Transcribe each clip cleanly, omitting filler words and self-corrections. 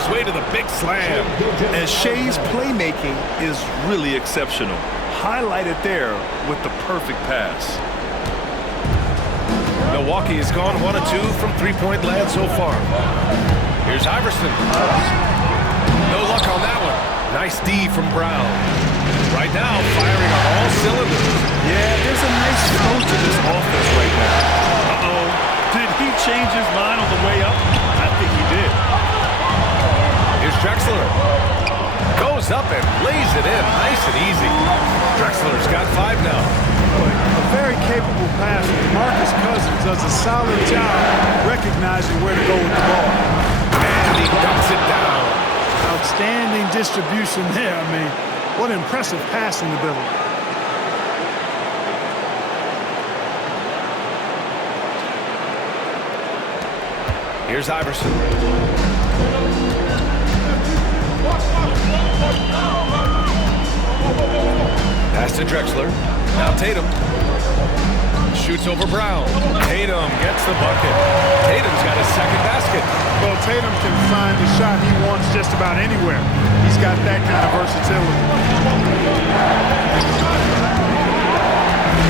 his way to the big slam. And Shea's playmaking is really exceptional. Highlighted there with the perfect pass. Milwaukee has gone 1 of 2 from three-point land so far. Here's Iverson. No luck on that one. Nice D from Brown. Right now, firing on all cylinders. Yeah, there's a nice flow to this offense right now. Uh-oh. Did he change his mind on the way up? I think he did. Here's Drexler. Goes up and lays it in. Nice and easy. Drexler's got 5 now. A very capable passer. Marcus Cousins does a solid job recognizing where to go with the ball. And he dumps it down. Outstanding distribution there. I mean, what impressive passing ability. Here's Iverson. Pass to Drexler. Now Tatum. Shoots over Brown. Tatum gets the bucket. Tatum's got his second basket. Well, Tatum can find the shot he wants just about anywhere. He's got that kind of versatility.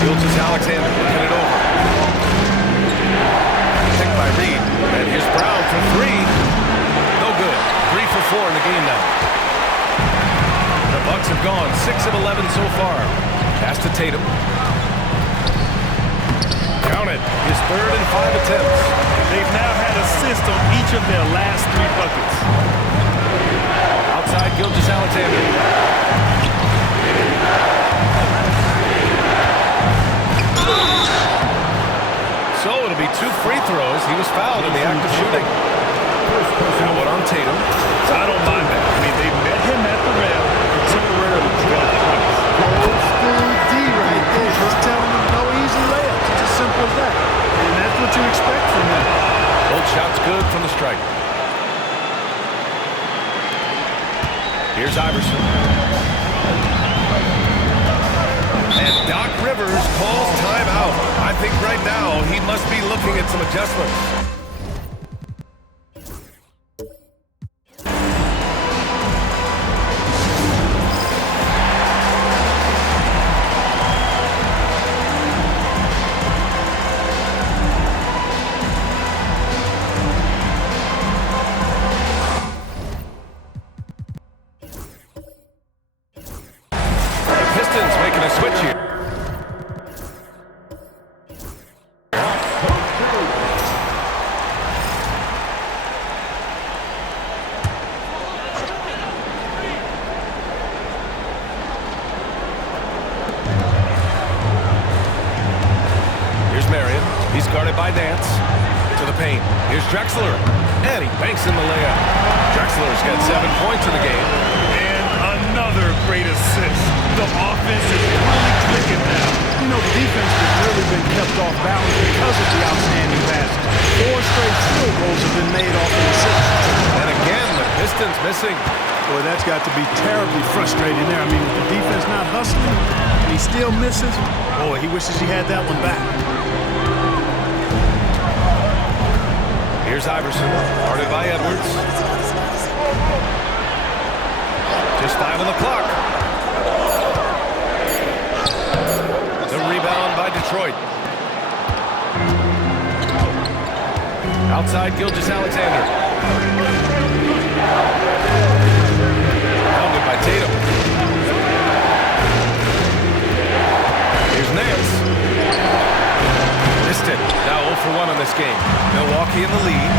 Gilgeous-Alexander looking it over. Picked by Reed. And here's Brown for 3. No good. 3 for 4 in the game now. The Bucks have gone 6 of 11 so far. Pass to Tatum. Count it. His 3rd and 5 attempts. They've now had assists on each of their last 3 buckets. Outside Gilgeous-Alexander. So it'll be 2 free throws. He was fouled in the act of shooting. Now what on Tatum? I don't mind that. I mean, they met him at the rim and temporarily dropped points. Old school D right there. Just telling him no easy layups. It's as simple as that. And that's what you expect from him. Both shots good from the stripe. Here's Iverson. And Doc Rivers calls timeout. I think right now he must be looking at some adjustments. Drexler, and he banks in the layup. Drexler's got 7 points in the game. And another great assist. The offense is really clicking now. You know, the defense has really been kept off balance because of the outstanding passes. 4 straight field goals have been made off of assists. And again, the Pistons missing. Boy, that's got to be terribly frustrating there. I mean, with the defense not hustling, and he still misses. Boy, he wishes he had that one back. Here's Iverson, guarded by Edwards. Just 5 on the clock. The rebound by Detroit. Outside Gilgeous-Alexander. Pounded by Tatum. Here's Nance. Missed it. Now 0 for 1 in this game. Milwaukee in the lead.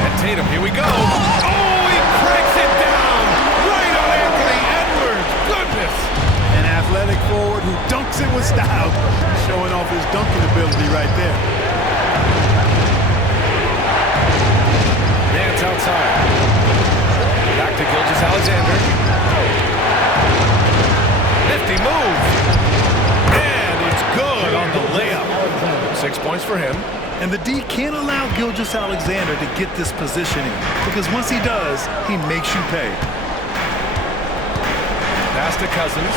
And Tatum, here we go. Oh, he breaks it down. Right on Anthony Edwards. Goodness. An athletic forward who dunks it with style. Showing off his dunking ability right there. Nance outside. Back to Gilgeous-Alexander. Nifty move. And it's good on the layup. 6 points for him. And the D can't allow Gilgeous-Alexander to get this positioning, because once he does, he makes you pay. Pass to Cousins.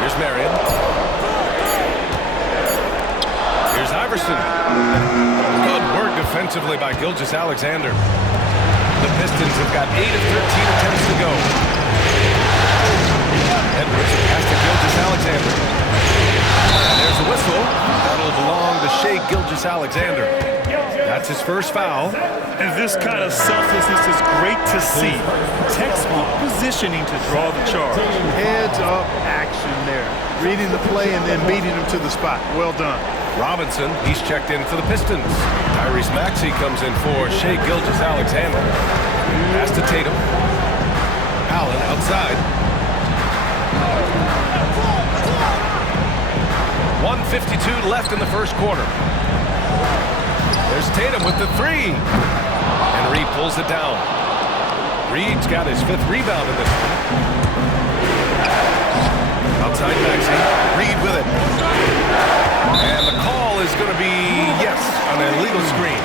Here's Marion. Here's Iverson. Good work defensively by Gilgeous-Alexander. The Pistons have got 8 of 13 attempts to go. Edwards pass to Gilgeous-Alexander. And there's a whistle. That'll belong to Shai Gilgeous-Alexander. That's his first foul. And this kind of selflessness is great to see. Textbook positioning to draw the charge. Heads-up action there. Reading the play and then beating him to the spot. Well done. Robinson, he's checked in for the Pistons. Tyrese Maxey comes in for Shai Gilgeous-Alexander. Pass to Tatum. Allen outside. 1:52 left in the first quarter. There's Tatum with the three. And Reed pulls it down. Reed's got his 5th rebound in this one. Outside Maxey. Reed with it. And the call is going to be, yes, on an illegal screen.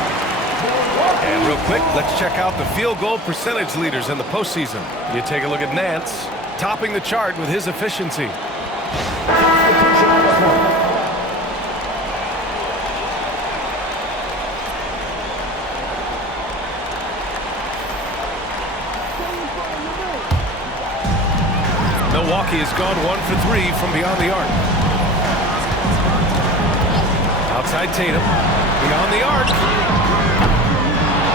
And real quick, let's check out the field goal percentage leaders in the postseason. You take a look at Nance, topping the chart with his efficiency. Milwaukee has gone 1 for 3 from beyond the arc. Outside Tatum, beyond the arc.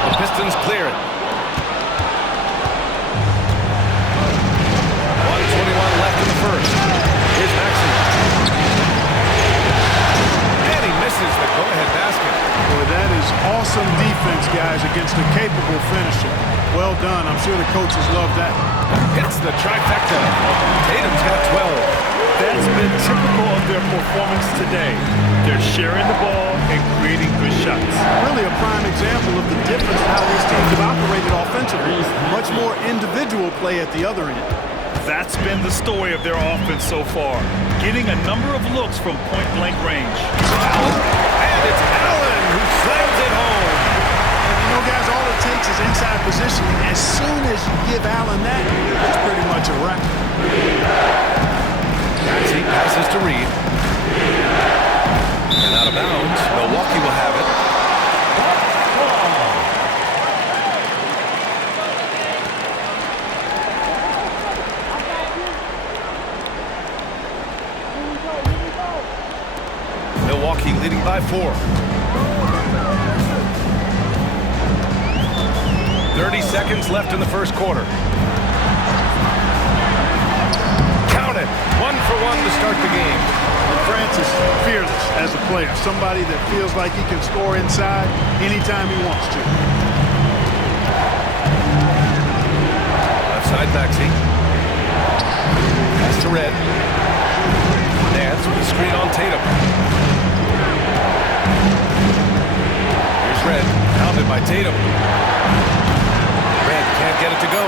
The Pistons clear it. 1:21 left in the first. Here's Maxey. And he misses the go-ahead basket. Boy, that is awesome defense, guys, against a capable finisher. Well done. I'm sure the coaches love that. Hits the trifecta. Tatum's got 12. That's been typical of their performance today. They're sharing the ball and creating good shots. Really a prime example of the difference in how these teams have operated offensively. Much more individual play at the other end. That's been the story of their offense so far. Getting a number of looks from point-blank range. And it's Allen who slams it home. You know, guys, all it takes is inside positioning. As soon as you give Allen that, it's pretty much a wrap. Maxey passes to Reed. And out of bounds, Milwaukee will have it. Milwaukee leading by 4. 30 seconds left in the first quarter. Count it. 1 for 1 to start the game. And Francis, fearless as a player. Somebody that feels like he can score inside anytime he wants to. Left side, Maxey. Pass to Red. Nance with a screen on Tatum. Here's Red. Pounded by Tatum. Red can't get it to go.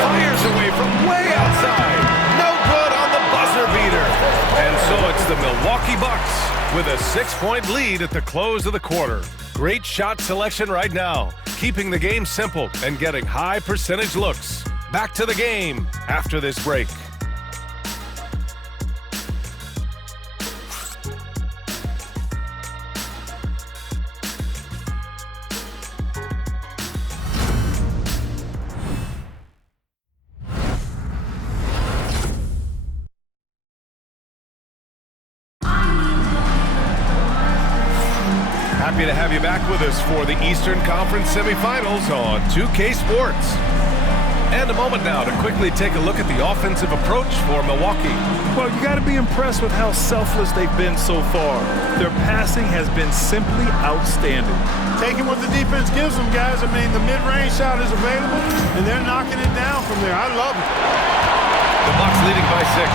Fires away from way outside. No good on the buzzer beater. And so it's the Milwaukee Bucks with a 6-point lead at the close of the quarter. Great shot selection right now, keeping the game simple and getting high percentage looks. Back to the game after this break. Happy to have you back with us for the Eastern Conference semifinals on 2K Sports. And a moment now to quickly take a look at the offensive approach for Milwaukee. Well, you got to be impressed with how selfless they've been so far. Their passing has been simply outstanding. Taking what the defense gives them, guys. I mean, the mid-range shot is available, and they're knocking it down from there. I love it. The Bucks leading by 6.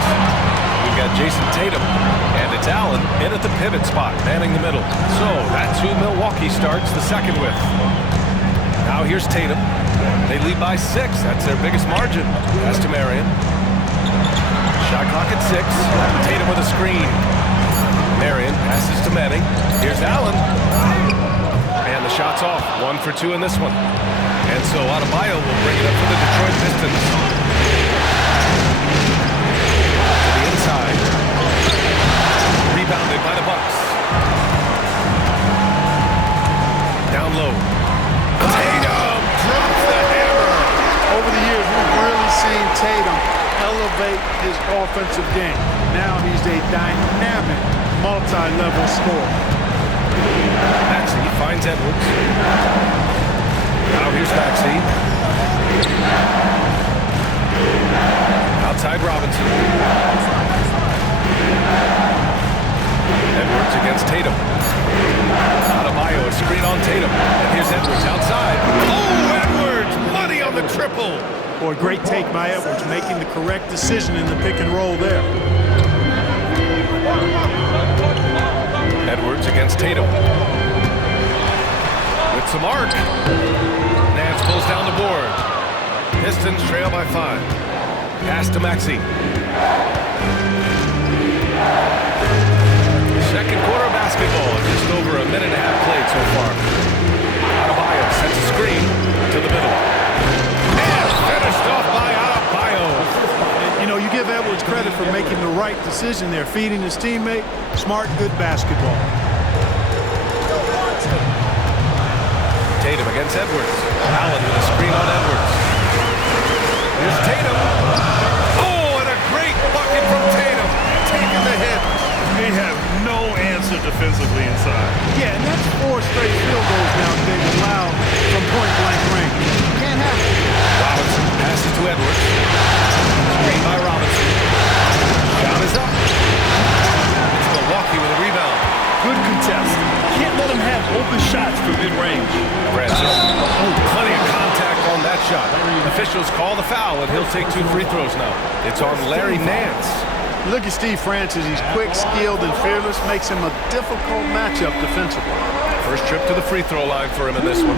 We've got Jason Tatum, and it's Allen in at the pivot spot, manning the middle. So that's who Milwaukee starts the second with. Now here's Tatum. They lead by 6. That's their biggest margin. Pass to Marion. Shot clock at 6. Tatum with a screen. Marion passes to Manning. Here's Allen. And the shot's off. 1 for 2 in this one. And so Adebayo will bring it up for the Detroit Pistons. offensive game. Now he's a dynamic, multi-level scorer. Maxey finds Edwards. Now here's Maxey. Outside Robinson. Edwards against Tatum. Adebayo, a screen on Tatum. And here's Edwards outside. Oh, Edwards! Money on the triple! Boy, great take by Edwards, making the correct decision in the pick and roll there. Edwards against Tatum. With some arc. Nance pulls down the board. Pistons trail by 5. Pass to Maxey. Second quarter basketball. Just over a minute and a half played so far. Adebayo sets a screen to the middle. And finished off by Adebayo. You know, you give Edwards credit for making the right decision there, feeding his teammate. Smart, good basketball. Tatum against Edwards. Allen with a screen on Edwards. Here's Tatum. Oh, and a great bucket from Tatum. Taking the hit. They have no answer defensively inside. Yeah, and that's 4 straight field goals now they've allowed from point-blank range. Can't have it. Robinson passes to Edwards. Screen by Robinson. Shot is up. It's Milwaukee with a rebound. Good contest. Can't let him have open shots from mid-range. Francis. Oh, plenty of contact on that shot. Officials call the foul, and he'll take 2 free throws now. It's on Larry Nance. Look at Steve Francis. He's quick, skilled, and fearless. Makes him a difficult matchup defensively. First trip to the free throw line for him in this one.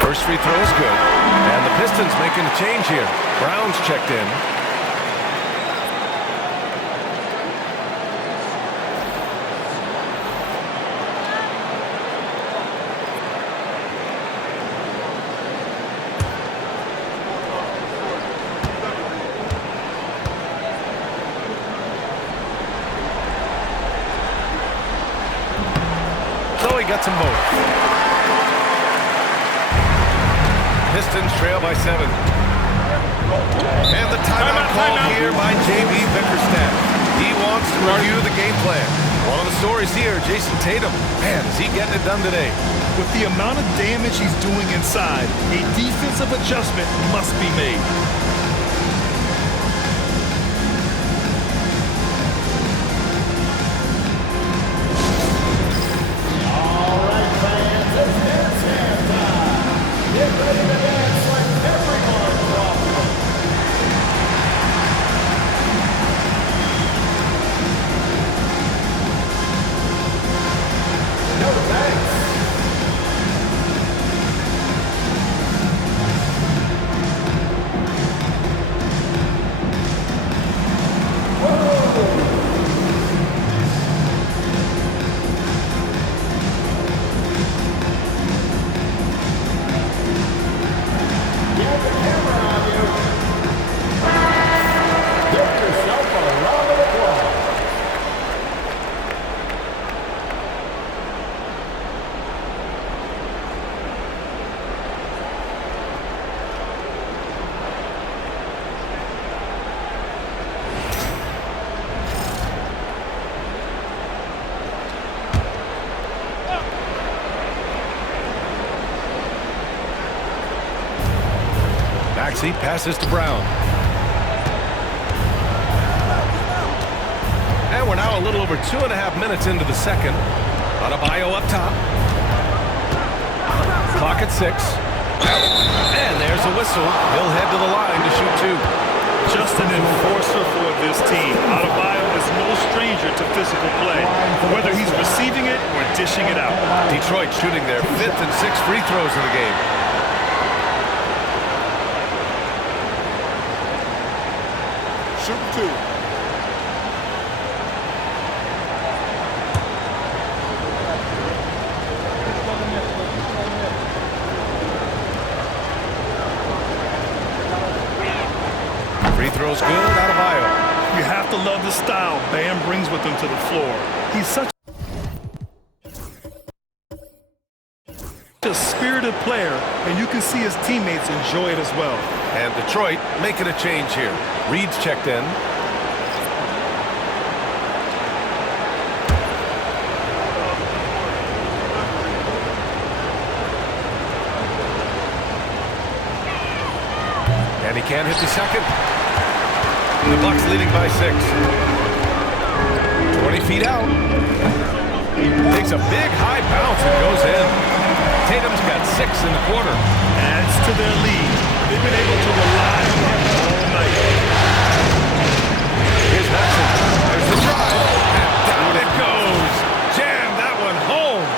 First free throw is good. And the Pistons making a change here. Brown's checked in. So he gets them both. Pistons trail by 7. And the timeout called here by J.B. Bickerstaff. He wants to review the game plan. One of the stories here, Jason Tatum. Man, is he getting it done today? With the amount of damage he's doing inside, a defensive adjustment must be made. Maxey passes to Brown. And we're now a little over 2.5 minutes into the second. Adebayo up top. Clock at 6. And there's a whistle. He'll head to the line to shoot 2. Just an enforcer for this team. Adebayo is no stranger to physical play, whether he's receiving it or dishing it out. Detroit shooting their 5th and 6th free throws in the game. Shoot 2. Free throw's good out of Bio. You have to love the style Bam brings with him to the floor. He's such a spirited player, and you can see his teammates enjoy it as well. And Detroit making a change here. Reed's checked in. And he can't hit the second. The Bucks leading by 6. 20 feet out. Takes a big high bounce and goes in. Tatum's got 6 in the quarter. Adds to their lead. They've been able to rely on him all night. Here's Maxey. There's the drive. And down it goes. Jam that one home.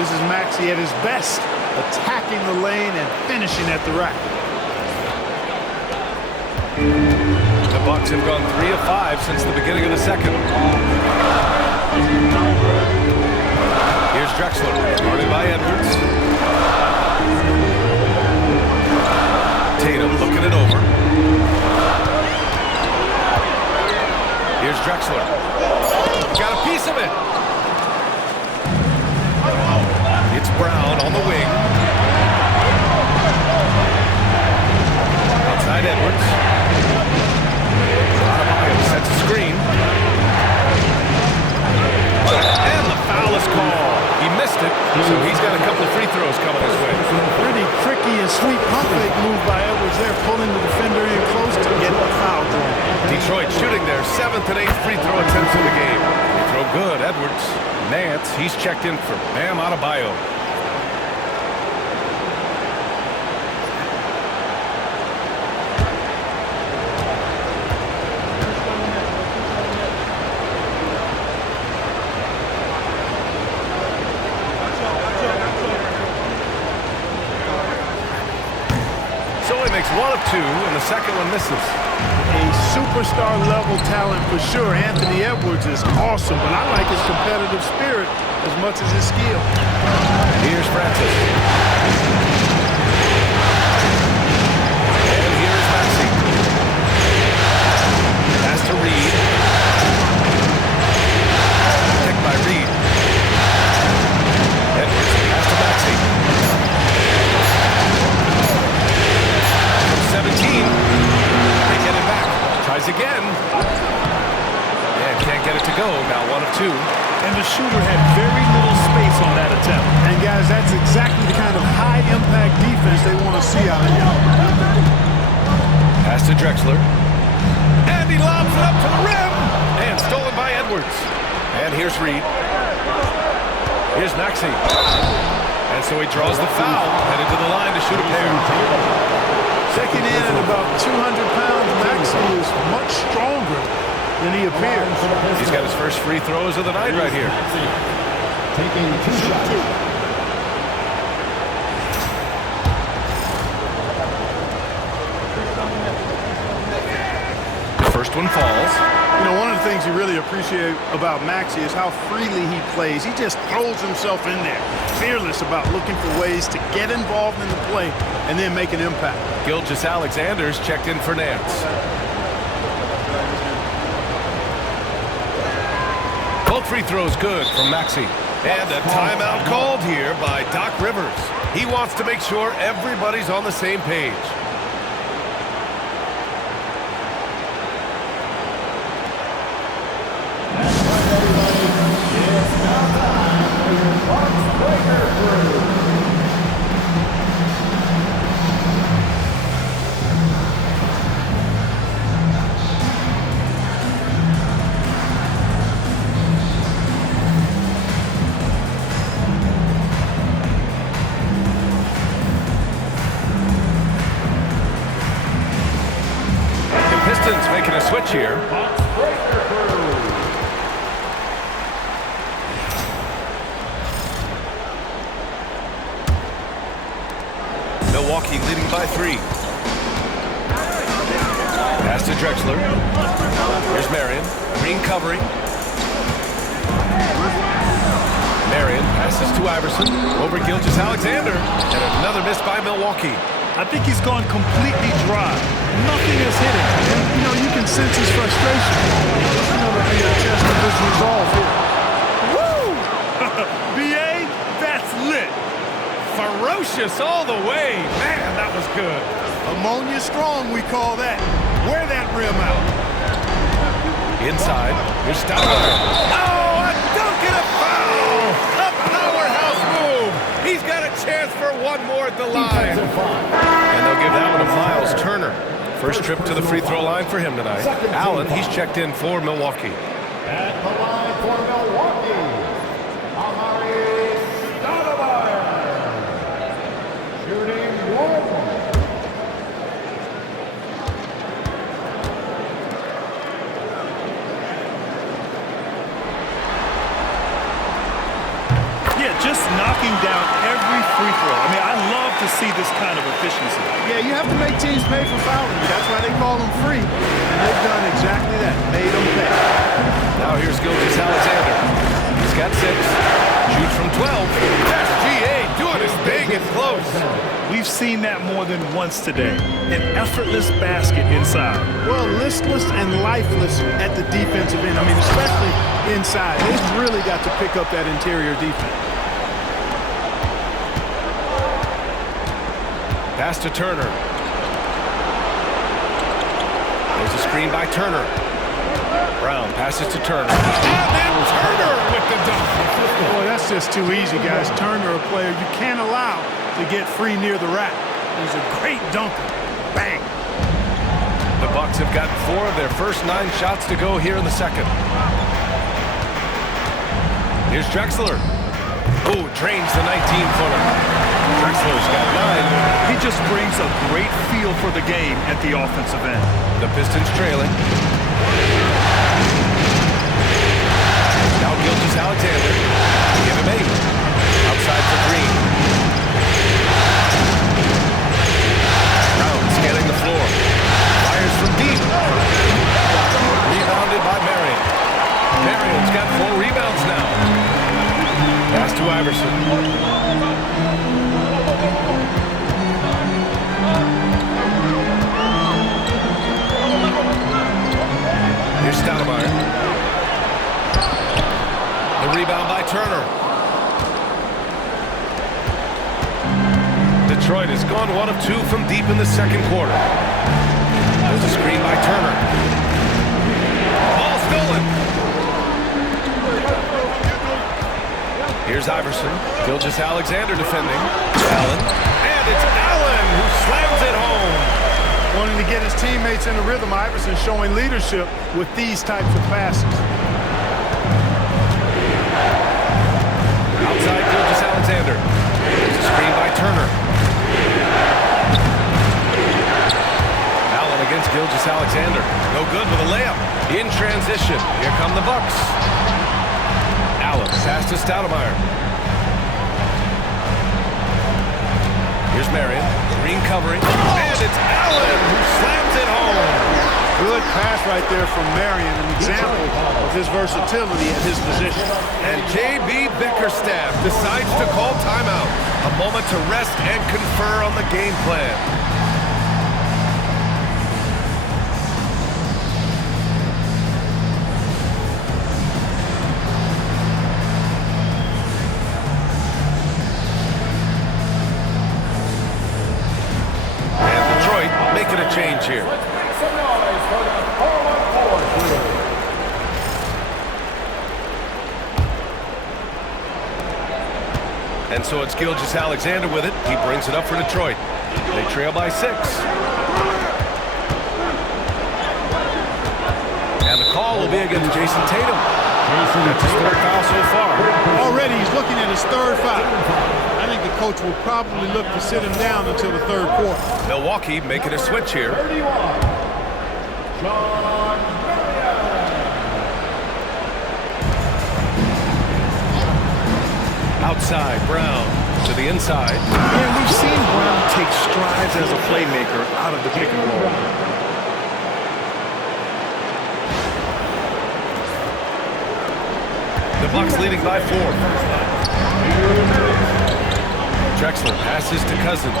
This is Maxey at his best, attacking the lane and finishing at the rack. The Bucks have gone 3 of 5 since the beginning of the second. Here's Drexler, guarded by Edwards. Tatum looking it over. Here's Drexler. Got a piece of it. It's Brown on the wing. Outside Edwards. Sets a screen. And the foul is called. He missed it, so he's got a couple of free throws coming his way. Pretty tricky and sweet pump fake move by Edwards there, pulling the defender in close to get the foul drawn. Detroit shooting their 7th and 8th free throw attempts in the game. Free throw good, Edwards. Nance, he's checked in for Bam Adebayo. Makes 1 of 2, and the second one misses. A superstar level talent for sure. Anthony Edwards is awesome, but I like his competitive spirit as much as his skill. Here's Francis. And here's Maxey. Pass to Reed. Picked by Reed. Edwards, pass to Maxey. 17. They get it back. Tries again. And can't get it to go. Now 1 of 2. And the shooter had very little space on that attempt. And guys, that's exactly the kind of high-impact defense they want to see out of him. Pass to Drexler. And he lobs it up to the rim. And stolen by Edwards. And here's Reed. Here's Maxey. And so he draws the foul. Headed to the line to shoot a pair. Second in at about 200 pounds, Maxey is much stronger than he appears. He's got his first free throws of the night right here. Taking 2 shots. The first one falls. You know, one of the things you really appreciate about Maxey is how freely he plays. He just throws himself in there, fearless about looking for ways to get involved in the play and then make an impact. Gilgeous-Alexander's checked in for Nance. Both free throws good from Maxey. And a timeout called here by Doc Rivers. He wants to make sure everybody's on the same page. Pistons making a switch here. Milwaukee leading by 3. Pass to Drexler. Here's Marion. Green covering. Marion passes to Iverson. Over Gilgeous-Alexander. And another miss by Milwaukee. I think he's gone completely dry. Nothing is hitting. And, you know, frustration. You know, there'll be a test of his resolve here. Woo! B.A., that's lit. Ferocious all the way. Man, that was good. Ammonia strong, we call that. Wear that rim out. Inside. Here's Stoudemire. Oh, a dunk and a foul! A powerhouse move. He's got a chance for one more at the line. And they'll give that one to Miles Turner. First trip to the free throw line for him tonight. Allen, he's checked in for Milwaukee. At the line for Milwaukee, Amari Stoudemire. Shooting one. Yeah, just knocking down every free throw. I mean, I love to see this kind of efficiency. Yeah, you have to make teams pay for fouling you. That's why they call them free. And they've done exactly that. Made them pay. Now here's Gilgeous-Alexander. He's got 6. Shoots from 12. That's G.A. doing his thing. It's close. We've seen that more than once today. An effortless basket inside. Well, listless and lifeless at the defensive end. I mean, especially inside. They've really got to pick up that interior defense. Pass to Turner. There's a screen by Turner. Brown passes to Turner. And then Turner with the dunk. Boy, that's just too easy, guys. Turner, a player you can't allow to get free near the rack. He's a great dunker. Bang. The Bucks have gotten 4 of their first 9 shots to go here in the second. Here's Drexler. Oh, drains the 19-footer. Drexler's got 9. He just brings a great feel for the game at the offensive end. The Pistons trailing. Now Gilgeous-Alexander. Give him 8. Outside for Green. Brown scanning the floor. Fires from deep. Rebounded by Marion. Marion's got 4 rebounds now. Pass to Iverson. Here's Stoudemire. The rebound by Turner. Detroit has gone 1 of 2 from deep in the second quarter. There's a screen by Turner. Ball stolen. Here's Iverson. Gilgeous-Alexander defending. Allen. And it's Allen who slams it home. Wanting to get his teammates in a rhythm, Iverson showing leadership with these types of passes. Outside Gilgeous-Alexander. There's a screen by Turner. Allen against Gilgeous-Alexander. No good with a layup. In transition. Here come the Bucks. Allen pass to Stoudemire. Here's Marion. Green covering. And it's Allen who slams it home. Good pass right there from Marion, an example of his versatility at his position. And J.B. Bickerstaff decides to call timeout. A moment to rest and confer on the game plan. Making a change here. And so it's Gilgeous-Alexander with it. He brings it up for Detroit. They trail by 6. And the call will be against Jason Tatum. That's his 3rd foul so far. Already he's looking at his 3rd foul. I think the coach will probably look to sit him down until the 3rd quarter. Milwaukee making a switch here. 31. John Outside, Brown to the inside. Yeah, we've seen Brown take strides as a playmaker out of the pick and roll. The Bucks leading by 4. Drexler passes to Cousins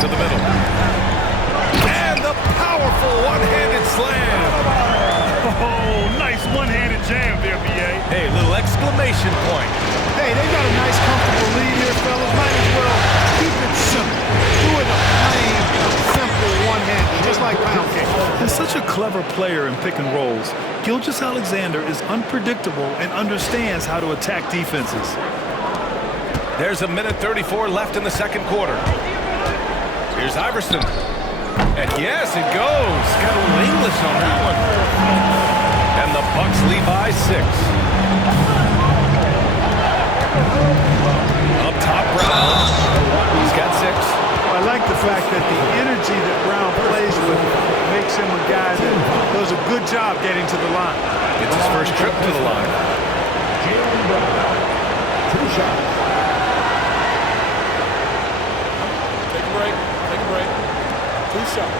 to the middle. And the powerful one-handed slam. Oh, nice one-handed jam there, B.A. Hey, little exclamation point. Hey, they got a nice, comfortable lead here, fellas. Might as well keep it simple. Do it a plain, simple one-handed, just like pound cake. He's such a clever player in pick and rolls. Gilgeous-Alexander is unpredictable and understands how to attack defenses. There's 1:34 left in the second quarter. Here's Iverson. And yes, it goes. Got a little English on that one. And the Bucks lead by 6. Up top, Brown. He's got 6. I like the fact that the energy that Brown plays with makes him a guy that does a good job getting to the line. It's his first trip to the line. Jaylen Brown, 2 shots. Take a break. Take a break. 2 shots.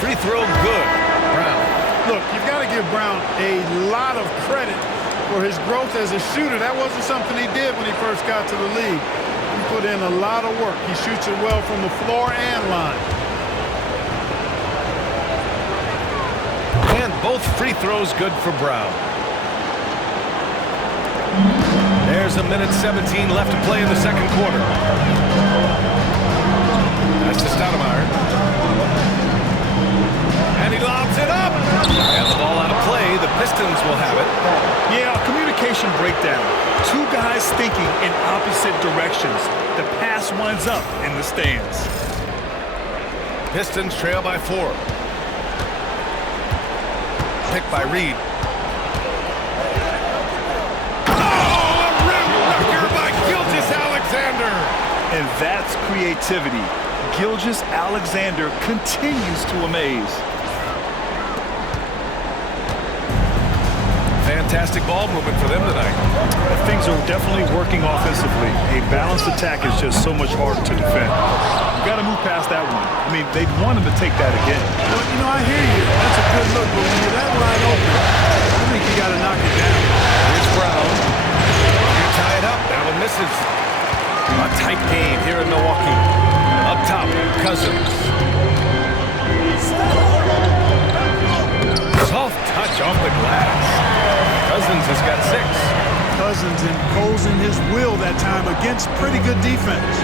Free throw good. Brown. Look, you've got to give Brown a lot of credit for his growth as a shooter. That wasn't something he did when he first got to the league. He put in a lot of work. He shoots it well from the floor and line. And both free throws good for Brown. There's 1:17 left to play in the second quarter. That's to Stoudemire. And he lobs it up. And the ball out of play. The Pistons will have it. Yeah, communication breakdown. 2 guys thinking in opposite directions. The pass winds up in the stands. Pistons trail by 4. Picked by Reed. Oh, a rim knocker by Gilgeous-Alexander. And that's creativity. Gilgeous-Alexander continues to amaze. Fantastic ball movement for them tonight. Things are definitely working offensively. A balanced attack is just so much harder to defend. You got to move past that one. I mean, they want him to take that again. Well, you know, I hear you. That's a good look, but when you're that wide open, I think you got to knock it down. Here's Brown. You tie it up. That one misses. A tight game here in Milwaukee. Up top, Cousins. Soft touch off the glass. Cousins has got 6. Cousins imposing his will that time against pretty good defense.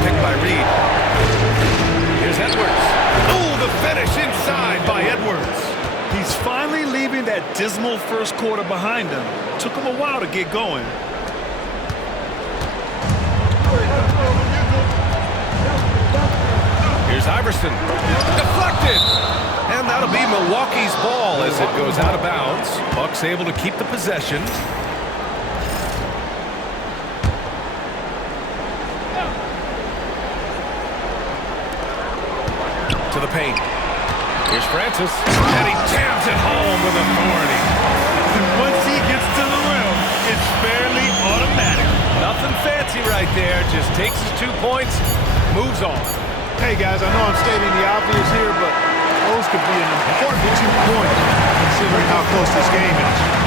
Picked by Reed. Here's Edwards. Oh, the finish inside by Edwards. He's finally leaving that dismal first quarter behind him. Took him a while to get going. Here's Iverson. Deflected. And that'll be Milwaukee's ball as it goes out of bounds. Bucks able to keep the possession. To the paint. Here's Francis. And he jams it home with authority. And once he gets to the rim, it's fairly automatic. Nothing fancy right there. Just takes his 2 points, moves on. Hey, guys, I know I'm stating the obvious here, but those could be an important 2 points considering how close this game is.